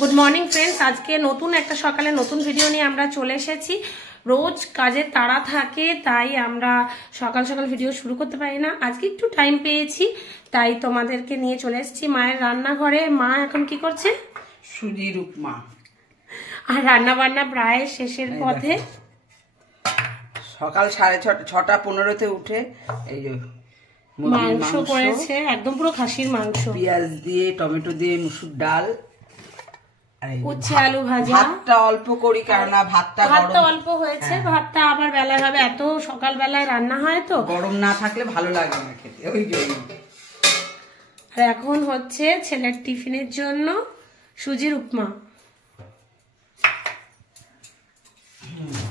Good morning friends, আজকে নতুন একটা সকালে নতুন ভিডিও নিয়ে আমরা চলে এসেছি। রোজ কাজের তাড়া থাকে, তাই আমরা সকাল সকাল ভিডিও শুরু করতে পারি না। আজকে একটু টাইম পেয়েছি, তাই তোমাদেরকে নিয়ে চলে এসেছি মায়ের রান্নাঘরে। মা এখন কি করছে? সুজির উপমা। আর রান্না বান্না প্রায় শেষের পথে। সকাল 6:30-6:15 উঠে এই যে মাংস করেছে, একদম পুরো খাসির মাংস, পেঁয়াজ দিয়ে টমেটো দিয়ে মুসুর ডাল, উচ্ছে আলু ভাজা। ভাতটা অল্প করি কারণ ভাতটা অল্প হয়েছে। ভাতটা আবার বেলায় হবে, এত সকাল বেলায় রান্না হয় তো গরম না থাকলে ভালো লাগে না খেতে, ওই জন্য। আর এখন হচ্ছে ছেলের টিফিনের জন্য সুজির উপমা।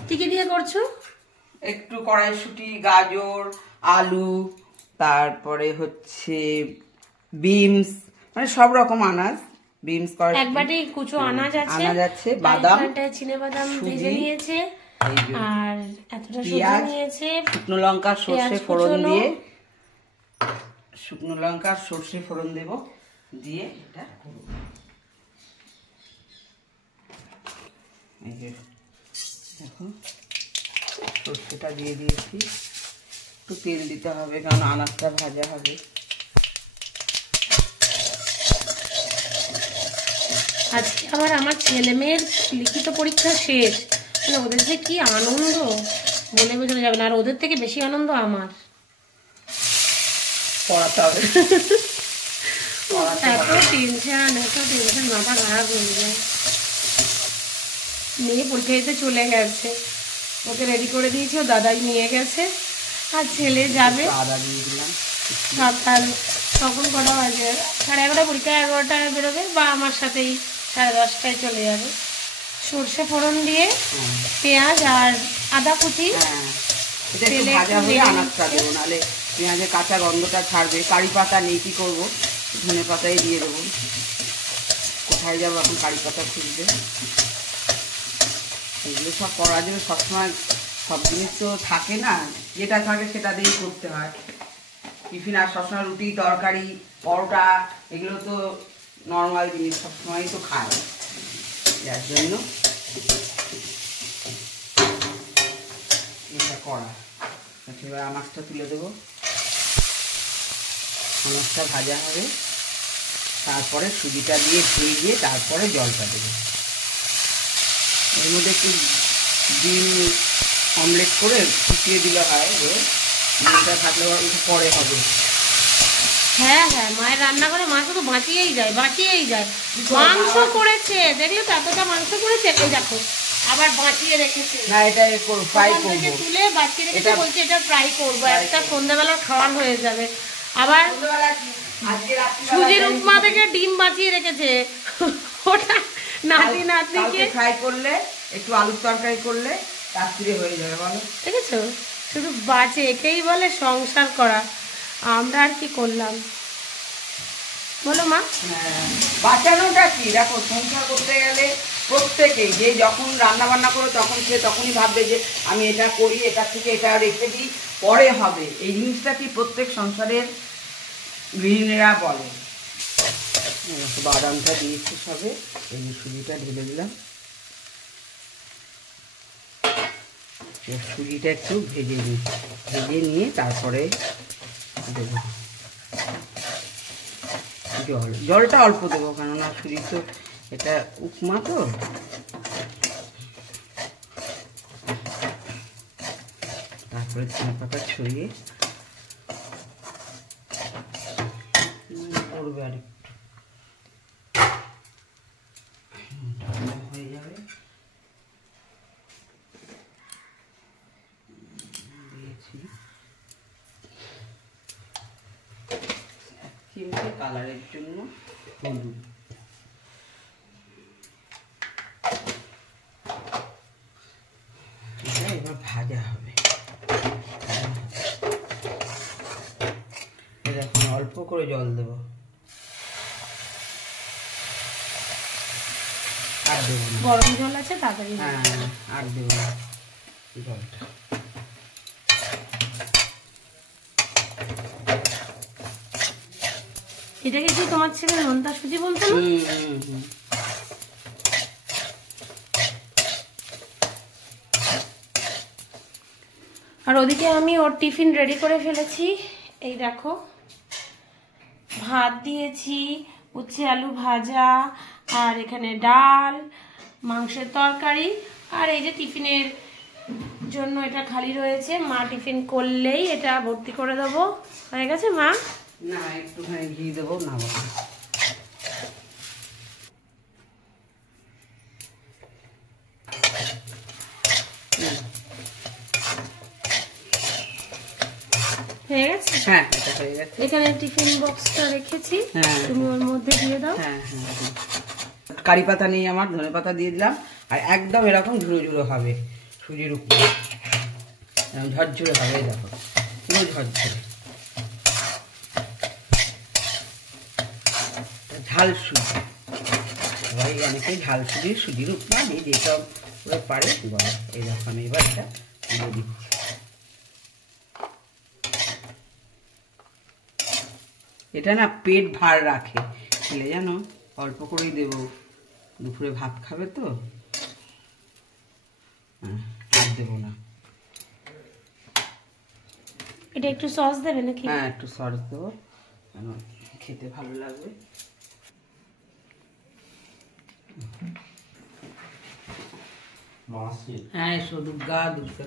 কি কি দিয়ে করছো? একটু কড়াইশুঁটি, গাজর, আলু, তারপরে হচ্ছে বিনস, মানে সব রকম আনাজ। বিনস এক বাটি কুচো আনাজ আছে, বাদাম, চিনে বাদাম ভেজে নিয়েছে, আর এতটা সুজি নিয়েছে। শুকনো লঙ্কা সর্ষে ফোড়ন দিয়ে, শুকনো লঙ্কা সর্ষে ফোড়ন দেব, দিয়ে এটা করব। এই যে দেখো সর্ষেটা দিয়ে দিয়েছি, একটু তেল দিতে হবে কারণ আনাজটা ভাজা হবে। আজকে আবার আমার ছেলে মেয়ের লিখিত পরীক্ষা শেষ, মানে ওদের যে কি আনন্দ বলে বোঝানো যাবে না। আর ওদের থেকে বেশি আনন্দ আমার। পড়াতে হবে, এত টেনশন মাথা খারাপ হয়ে যায়। মেয়ে পরীক্ষা দিতে চলে গেছে, ওকে রেডি করে দিয়েছে, ও দাদাই নিয়ে গেছে। আর ছেলে যাবে সকাল, তখন কটা বাজে? 11:30 পরীক্ষা, 11টায় বেরোবে, বা আমার সাথেই 10:30টায় চলে যাবে। সর্ষে ফোড়ন দিয়ে পেঁয়াজ আর আদা কুচি, নাহলে পেঁয়াজের কাঁচা গন্ধটা ছাড়বে। কারি পাতা নেই, কি করবো, ধনে পাতাই দিয়ে দেবো। কোথায় যাবো এখন কারি পাতা খুঁজতে? এগুলো সব করা যাবে, সবসময় সব জিনিস তো থাকে না, যেটা থাকে সেটা দিয়েই করতে হয়। টিফিন আর সবসময় রুটি তরকারি পরোটা এগুলো তো নর্মাল জিনিস, সবসময়ই তো খায়, যার জন্য এটা করা। এবার আনাজটা তুলে দেবো, আনাজটা ভাজা হবে, তারপরে সুজিটা দিয়ে ভেজে তারপরে জলটা দেবো। এর মধ্যে একটু ডিম অমলেট করে ফুটিয়ে দিলে হয়, যে ডিমটা থাকলে একটু পরে হবে। হ্যাঁ হ্যাঁ, মায়ের রান্না করে মা শুধু বাঁচিয়েই যায়। মাংস করেছে, দেখলে তো এতটা মাংস করেছে, এই দেখো আবার বাঁচিয়ে রেখেছে। না, এটা ফ্রাই করব, তুলে বাঁচিয়ে রেখেছে, বলছে এটা ফ্রাই করবো, একটা সন্ধ্যাবেলা খাওয়া হয়ে যাবে। আবার সুজির উপমা থেকে ডিম বাঁচিয়ে রেখেছে, ওটা নাতি নাতনিকে ফ্রাই করলে, একটু আলুর তরকারি করলে রাত্রে হয়ে যাবে। বলো, দেখেছো, শুধু বাঁচে, একেই বলে সংসার করা। আমরা আর কি করলাম বলো মা? বাঁচানোটা কি, দেখো সংসার করতে গেলে প্রত্যেকেই, যে যখন রান্না বান্না করে তখন সে তখনই ভাববে যে আমি এটা করি, এটা থেকে এটা রেখে দিই, পরে হবে। এই জিনিসটা কি প্রত্যেক সংসারের গৃহিণীরা বলে। বাদামটা দিয়েছি সবে, এই সুজিটা ঢেলে দিলাম। সুজিটা একটু ভেজে নিয়ে তারপরে দেবো জলটা অল্প দেবো, কেননা সুজি তো এটা উপমা তো। তারপরে ধনে পাতা ছড়িয়ে করবে, আর একটু হয়ে যাবে। দিয়েছি কিন্তু কালারের জন্য হলুদ। এটা এবার ভাজা হবে। এখন অল্প করে জল দেব, আর দেব না, গরম জল আছে তাড়াতাড়ি। হ্যাঁ, আর দেব না জলটা। এটাকে কি তোমার ছেলে নোনতা সুজি বলতো না? আর ওদিকে আমি ওর টিফিন রেডি করে ফেলেছি। এই দেখো, ভাত দিয়েছি, উচ্ছে আলু ভাজা, আর এখানে ডাল, মাংসের তরকারি, আর এই যে টিফিনের জন্য এটা খালি রয়েছে, মা টিফিন করলেই এটা ভর্তি করে দেবো। হয়ে গেছে মা? না, একটুখানি ঘি দেবো না বাবা। হয়ে গেছে? হ্যাঁ, এটা হয়ে গেছে। এখানে টিফিন বক্সটা রেখেছি, হ্যাঁ, তুমি ওর মধ্যে দিয়ে দাও। হ্যাঁ হ্যাঁ। কারি পাতা নেই আমার, ধনে পাতা দিয়ে দিলাম। আর একদম এরকম ঝুড়ো ঝুড়ো হবে, সুজির উপরে ঝরঝরে হবে। দেখো পুরো ঝরঝরে ঝাল সুজি। সবাই অনেকে ঝাল সুজির উপমা দিয়ে যেসব পারে বাবা। এই দেখো আমি এবার এটা দিয়ে দিচ্ছি। এটা না পেট ভার রাখে, ছেলে জানো, অল্প করেই দেবো, দুপুরে ভাত খাবে তো, আর দেবো না। এটা একটু সস দেবে নাকি? হ্যাঁ, একটু সস দেবো, খেতে ভালো লাগবে। হ্যাঁ, এসো দুর্গা দুর্গা।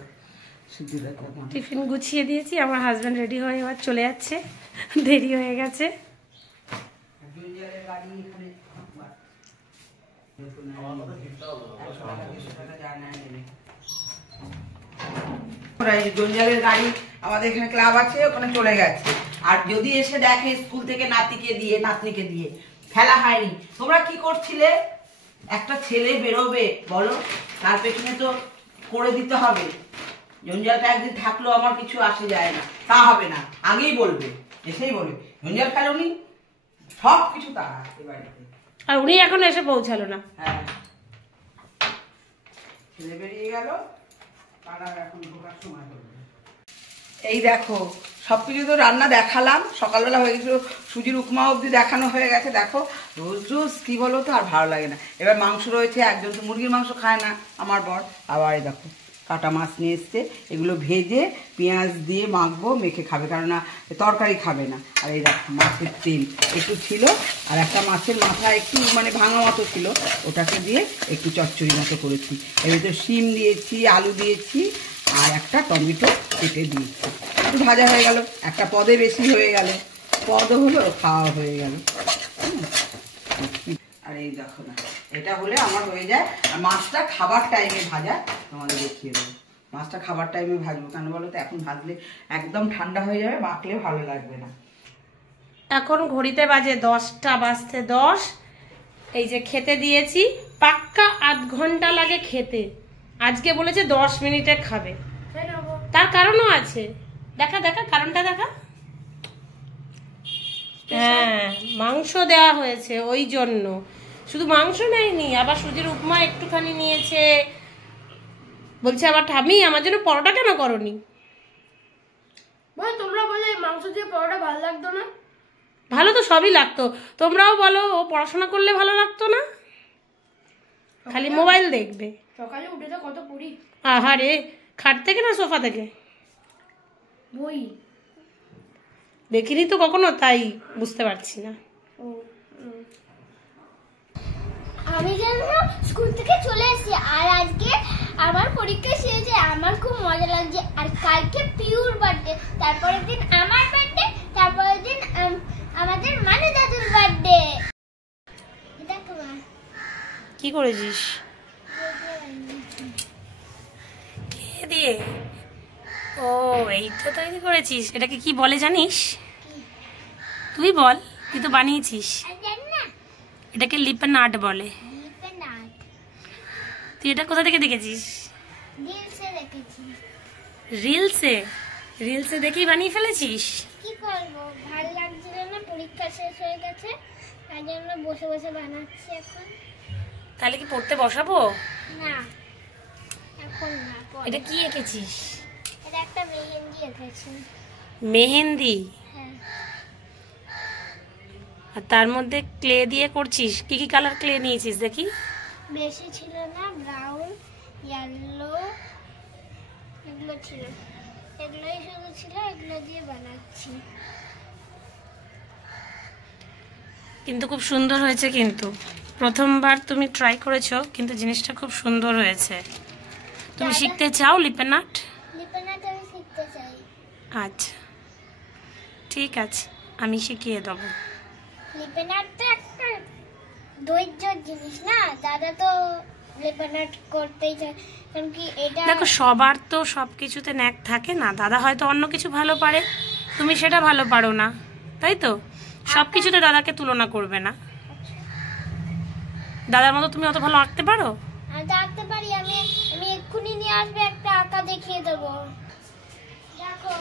টিফিন গুছিয়ে দিয়েছি, আমার হাজব্যান্ড রেডি হয়ে এবার চলে যাচ্ছে, দেরি হয়ে গেছে। জঞ্জালের গাড়ি আমাদের এখানে ক্লাব আছে, ওখানে চলে গেছে। আর যদি এসে দেখে স্কুল থেকে নাতনিকে দিয়ে খেলা হয়নি, তোমরা কি করছিলে? একটা ছেলে বেরোবে বলো, তার পেছনে তো করে দিতে হবে। জঞ্জালটা একদিন থাকলেও আমার কিছু আসে যায় না, তা হবে না, আগেই বলবে, এসেই বলবে জঞ্জাল ফেলোনি, সব কিছু তা বাড়িতে। আর উনি এখন এসে পৌঁছালো না। হ্যাঁ, ছেলে বেরিয়ে গেল, তারা এখন ঢোকার সময় করবে। এই দেখো, সবকিছু তো রান্না দেখালাম, সকালবেলা হয়ে গেছিল, সুজির উপমা অবধি দেখানো হয়ে গেছে। দেখো রোজ রোজ কি বলো তো, আর ভালো লাগে না। এবার মাংস রয়েছে, একজন তো মুরগির মাংস খায় না আমার বর, আবার এই দেখো কাটা মাছ নিয়ে এসছে, এগুলো ভেজে পেঁয়াজ দিয়ে মাখবো, মেখে খাবে, কারণ তরকারি খাবে না। আর এই দেখো মাছের তেল একটু ছিল, আর একটা মাছের মাথা একটু মানে ভাঙা মতো ছিল, ওটাকে দিয়ে একটু চচ্চড়ি মতো করেছি। এবার তো শিম দিয়েছি, আলু দিয়েছি, আর একটা টমেটো কেটে দিয়েছি। একটু ভাজা হয়ে গেল, একটা পদে বেশি হয়ে গেল, পদও হলো, খাওয়া হয়ে গেল। আর এই দেখো না, এটা হলে আমার হয়ে যায়। আর মাছটা খাবার টাইমে ভাজা তোমাদের দেখিয়ে দেবো। মাছটা খাবার টাইমে ভাজবো, কেন বলো তো, এখন ভাজলে একদম ঠান্ডা হয়ে যাবে, মাখলে ভালো লাগবে না। এখন ঘড়িতে বাজে 10টা বাজতে 10। এই যে খেতে দিয়েছি, পাক্কা আধ ঘন্টা লাগে খেতে। আজকে বলেছে 10 মিনিটে খাবে, তার কারণও আছে। দেখা কারণটা দেখা। হ্যাঁ, মাংস দেওয়া হয়েছে ওই জন্য। শুধু মাংস নেয়নি, আবার সুজির উপমা একটুখানি নিয়েছে। বলছে আবার ঠামি আমার জন্য পরোটা কেন করনি? তোমরা বলে মাংস দিয়ে পরোটা ভালো লাগতো না? ভালো তো সবই লাগতো, তোমরাও বলো ও পড়াশোনা করলে ভালো লাগতো না, খালি মোবাইল দেখবে। সকালে উঠে তো কত পড়ি। আহারে, খাট থেকে না সোফা থেকে? বই দেখিনি তো কখনো, তাই বুঝতে পারছি না। আমি যেন স্কুল থেকে চলে এসেছি, আর আজকে আমার পরীক্ষা শেষ, আমার খুব মজা লাগছে। আর কালকে পিউর বার্থডে, তারপরের দিন আমার বার্থডে, তারপরের দিন আমাদের মানে দাদুর বার্থডে। দেখো মা কি করেছিস? কে দিয়ে? ও, এইটা তৈরি করেছিস। এটাকে কি বলে জানিস? তুই বল, তুই তো বানিয়েছিস। এটাকে লিপন আর্ট বলে। তুই এটা কোথা থেকে দেখেছিস? রিলসে? রিলসে দেখেই বানিয়ে ফেলেছিস? কি করবো, ভালো লাগছিল না, পরীক্ষা শেষ হয়ে গেছে, তাই জন্য বসে বসে বানাচ্ছি এখন। তাহলে কি পড়তে বসাবো? না, এখন না। এটা কি এঁকেছিস? এটা একটা মেহেন্দি এঁকেছি। মেহেন্দি? হ্যাঁ। আর তার মধ্যে ক্লে দিয়ে করছিস? কি কি কালার ক্লে নিয়েছিস দেখি? বেশি ছিল না, ব্রাউন, ইয়েলো এগুলো ছিল। এগুলোই শুধু ছিল, এগুলো দিয়ে বানাচ্ছি। কিন্তু খুব সুন্দর হয়েছে। কিন্তু প্রথমবার তুমি ট্রাই করেছো, কিন্তু জিনিসটা খুব সুন্দর হয়েছে। তুমি শিখতে চাও লিপেন আর্ট? লিপেন আর্ট আমি শিখতে চাই। আচ্ছা ঠিক আছে, আমি শিখিয়ে দেবো। লিপেন আর্ট তো একটা ধৈর্যর জিনিস না, দাদা তো লিপেন আর্ট করতেই চায়, কারণ কি এটা দেখো সবার তো সব কিছুতে ন্যাক থাকে না। দাদা হয়তো অন্য কিছু ভালো পারে, তুমি সেটা ভালো পারো না, তাই তো? সব কিছুতে দাদাকে তুলনা করবে না। দাদার মতো তুমি অত ভালো আঁকতে পারো? আমি আঁকতে পারি। আমি এক্ষুনি নিয়ে আসবে একটা আঁকা, দেখিয়ে দেবো। দেখো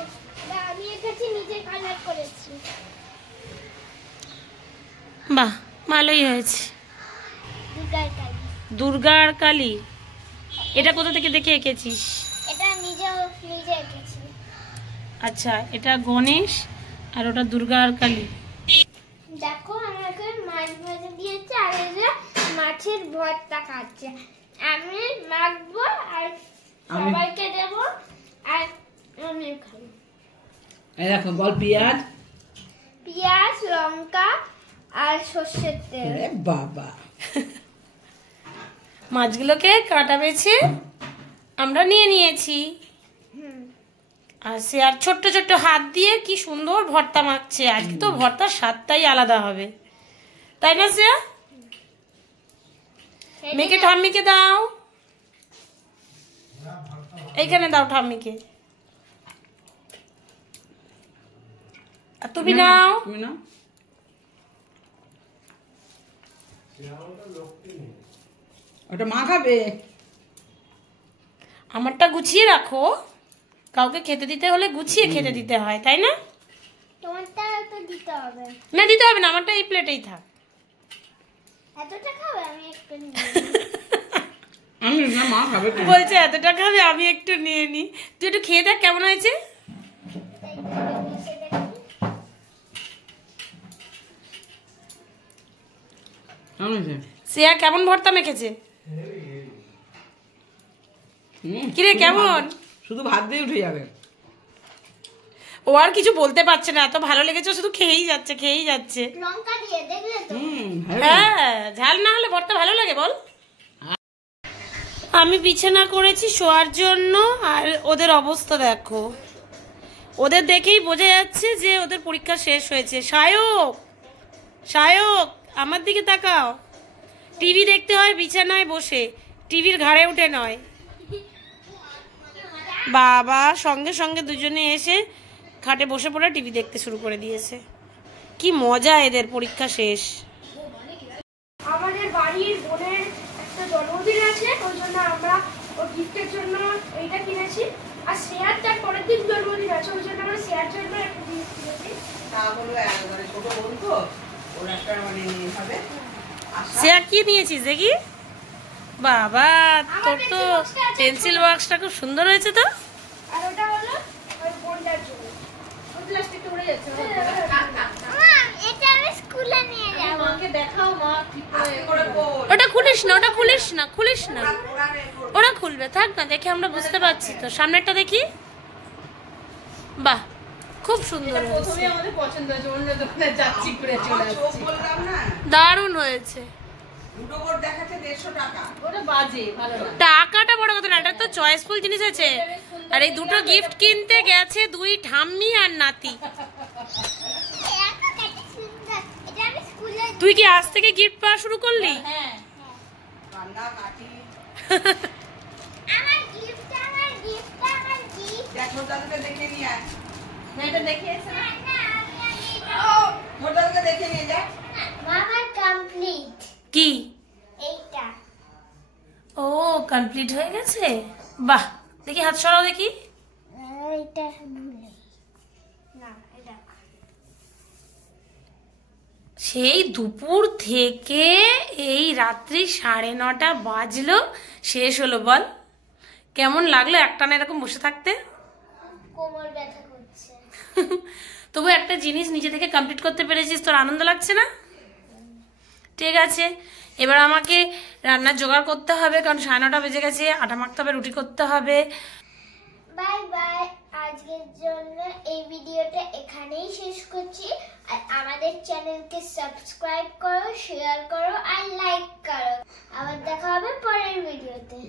এটা আমি এঁকেছি, নিজে কালার করেছি। বাহ, ভালোই হয়েছে। দুর্গার কালী। দুর্গার কালী, এটা কোথা থেকে দেখে এঁকেছিস? এটা নিজে এঁকেছি। আচ্ছা, এটা গণেশ আর ওটা দুর্গার কালী। দেখো আমাকে মাছ ভাজা দিয়েছে, আর এই যে মাছের ভর্তা খাচ্ছে। আমি মাখবো আর সবাইকে দেবো, আর আমি খাবো। এই দেখো, বল পেঁয়াজ, পেঁয়াজ, লঙ্কা আর সর্ষের তেল। এ বাবা, মাছগুলোকে কাটা বেছে আমরা নিয়ে নিয়েছি। আর সে আর ছোট্ট ছোট্ট হাত দিয়ে কি সুন্দর ভর্তা মাখছে। আজকে তো ভর্তার স্বাদটাই আলাদা হবে, তাই না শ্রেয়া? মেয়েকে ঠাম্মিকে দাও, এইখানে দাও ঠাম্মিকে। আর তুমি নাও। তুমি না, ওটা মা খাবে। আমারটা গুছিয়ে রাখো, কাউকে খেতে দিতে হলে গুছিয়ে খেতে দিতে হয়, তাই না? তোমারটা তো দিতে হবে। না, দিতে হবে না, আমারটা এই প্লেটেই থাক। এতটা খাবে? আমি একটু নিয়ে আমি না, মা খাবে। বলছে এতটা খাবে, আমি একটু নিয়ে নি। তুই একটু খেয়ে দেখ কেমন হয়েছে। শ্রেয়া কেমন ভর্তা মেখেছে? কিরে কেমন? শুধু ভাত দিয়ে উঠে যাবে। ও আর কিছু বলতে পারছে না, এত ভালো লেগেছে, শুধু খেয়েই যাচ্ছে খেয়েই যাচ্ছে। লঙ্কা দিয়ে দেখলে তো? হ্যাঁ, ঝাল না হলে ভর্তা ভালো লাগে বল? আমি বিছানা করেছি শোয়ার জন্য, আর ওদের অবস্থা দেখো। ওদের দেখেই বোঝা যাচ্ছে যে ওদের পরীক্ষা শেষ হয়েছে। সায়ক, সায়ক আমার দিকে তাকাও। টিভি দেখতে হয় বিছানায় বসে, টিভির ঘাড়ে উঠে নয়। বাবা সঙ্গে সঙ্গে দুজনে এসে খাটে বসে পড়ে টিভি দেখতে শুরু করে দিয়েছে। কি মজা এদের পরীক্ষা শেষ। আমাদের বাড়ির বোনের একটা জন্মদিন আছে, ওই জন্য আমরা ওর গিফটের জন্য এইটা কিনেছি। আর শেয়ার তার পরের দিন জন্মদিন আছে, ওই জন্য আমরা শেয়ার জন্য একটা জিনিস কিনেছি। তা হলো মানে ছোট বোন তো, ওর একটা মানে হবে। শ্রেয়া কি নিয়েছিস দেখি? বাবা তোর তো পেন্সিল বক্সটা খুব সুন্দর হয়েছে তো। আর ওটা হলো ওই বোনটার জন্য। ওই প্লাস্টিকটা উড়ে যাচ্ছে। এটা আমি স্কুলে নিয়ে যাবো। দেখাও মা। করে বল। ওটা খুলিস না, ওটা খুলিস না, খুলিস না। ওরা খুলবে, থাক না, দেখে আমরা বুঝতে পারছি তো। সামনেরটা দেখি। বাহ, খুব সুন্দর হয়েছে, আমাদের পছন্দ হয়েছে, অন্য দোকানে যাচ্ছি ঘুরে চলে আসছি। বললাম না, দারুণ হয়েছে। দুটো বোর্ড দেখাচ্ছে 150 টাকা। ওটা বাজে, ভালো না। টাকাটা বড় কথা না, এটা তো চয়েসফুল জিনিস আছে। আর এই দুটো গিফট কিনতে গেছে দুই ঠাম্মি আর নাতি। এটা আমি স্কুলে। তুই কি আজ থেকে গিফট পাওয়া শুরু করলি? হ্যাঁ, কান্না কাটি। আমার গিফট। দেখো দাদাকে দেখে নিয়ে আয়। এটা দেখিয়েছে না? ছোট দাদাকে দেখে নিয়ে যা। আমার কমপ্লিট। কি? এইটা ও কমপ্লিট হয়ে গেছে। বাহ, দেখি হাত সরাও দেখি। এইটা ভুলে না, এটা সেই দুপুর থেকে এই রাত্রি 9:30 বাজলো, শেষ হলো। বল কেমন লাগলো একটানা এরকম বসে থাকতে? কোমর ব্যথা করছে। তবু একটা জিনিস নিজে থেকে কমপ্লিট করতে পেরেছিস, তোর আনন্দ লাগছে না? ঠিক আছে, এবার আমাকে রান্নার জোগাড় করতে হবে, কারণ 9:30 বেজে গেছে। আটা মাখতে হবে, রুটি করতে হবে। Bye bye. আজকের জন্য এই ভিডিওটা এখানেই শেষ করছি। আর আমাদের চ্যানেলকে সাবস্ক্রাইব করো, শেয়ার করো আর লাইক করো। আবার দেখা হবে পরের ভিডিওতে।